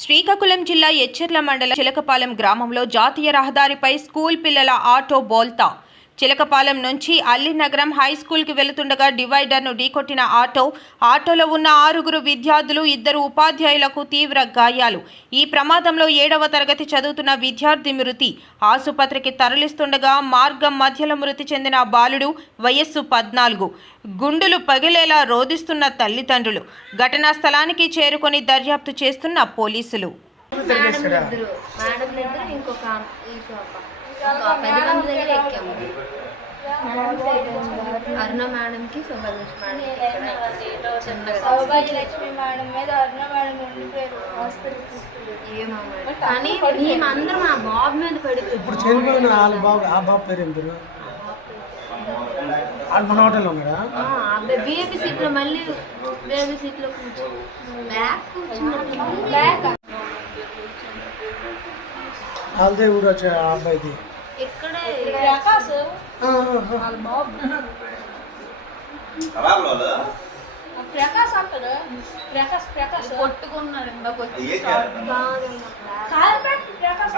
శ్రీకాకుళం జిల్లా ఎచ్చెర్ల మండలం చిలకపాలెం గ్రామంలో జాతీయ రహదారిపై స్కూల్ పిల్లల ఆటో బోల్తా. చిలకపాలెం నుంచి అల్లినగరం హై స్కూల్కి వెళుతుండగా డివైడర్ను ఢీకొట్టిన ఆటోలో ఉన్న 6 విద్యార్థులు 2 ఉపాధ్యాయులకు తీవ్ర గాయాలు. ఈ ప్రమాదంలో 7వ తరగతి చదువుతున్న విద్యార్థి మృతి. ఆసుపత్రికి తరలిస్తుండగా మార్గం మధ్యలో మృతి చెందిన బాలుడు వయస్సు 14. గుండులు పగిలేలా రోదిస్తున్న తల్లిదండ్రులు. ఘటనా స్థలానికి చేరుకొని దర్యాప్తు చేస్తున్న పోలీసులు. అరుణ మేడంకి సౌభాగ్యలక్ష్మి మేడం మీద అరుణ మేడం ఉండిపోయారు కానీ మేమందరం ఆ బాబు మీద పడిపోయి ఇప్పుడు చనిపోయిన వాళ్ళ బాబు ఆ బాబు పేరు ఏం పేరు మన హోటల్లో ఉన్నాడా బేబీ సీట్ లో మళ్ళీ బేబీ సీట్ లో వాళ్ళదే ఊరు వచ్చే ఆ అబ్బాయిది ఇక్కడే ప్రకాశ్ అంటారు ప్రకాశ్ కొట్టుకున్నాడు ప్రకాశ్